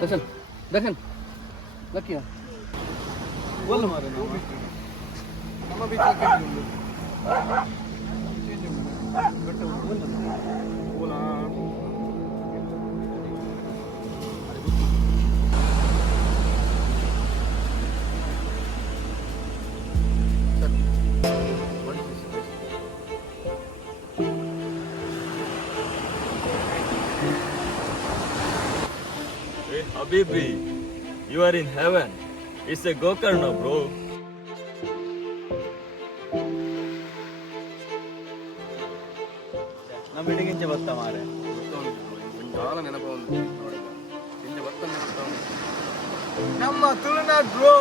दर्शन दर्शन नक्की ना बोल मारे ನಮ್ಮ ಬಿಚ್ಚಕ್ಕೆ Hey, Habibi, you are in heaven. It's a Gokarna, bro. ನಮ್ಮ ಬಿಡಿಗಿಂಚೆ ಬರ್ತಾ ಮಾರೆ ಭಾಳ ನೆನಪ ಒಂದು ಹಿಂದೆ ಬರ್ತಾನೆ ನಮ್ಮ ತುಳುನಾಡ್ ಬ್ರೋ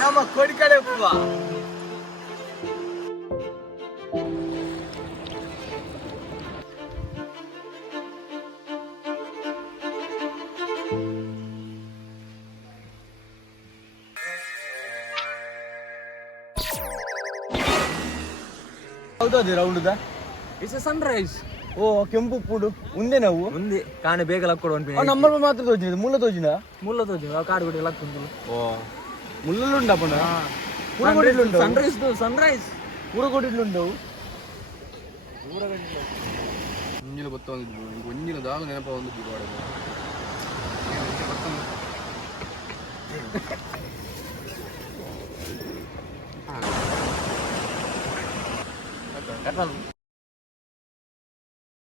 ನಮ್ಮ ಕೊಡಿಕಡೆ ಹೂವ ಹೌದೌದು ರೌಂಡ್ದ It's a sunrise. ಓ ಕೆಂಪು ಪೂಡು ಮುಂದೆ ನಾವು ఉంది కానీ బేగల అక్కడ ಅವ್ ನಮ್ಮ ಮಾತ್ರ ತೋಜಿನ ಮುಳ್ಳ ತೋಜಿನ ముళ్ళతో కాడు కూడా ఎలా కుందులు ಓ ಮುಳ್ಳಲ್ಲುಂಡ ಅಪ್ಪನ ಪೂರಗೋಡಿಡ್ಲುಂಡ సన్ రైజ్ ಪೂರಗೋಡಿಡ್ಲುಂಡವು ಮುಂಜಿನ ಗೊತ್ತ ಒಂದಿದ್ದು ಒಂಜಿನ ದಾಳ ನೆನಪ ಒಂದಿದ್ದು ಬರ್ತಾನೆ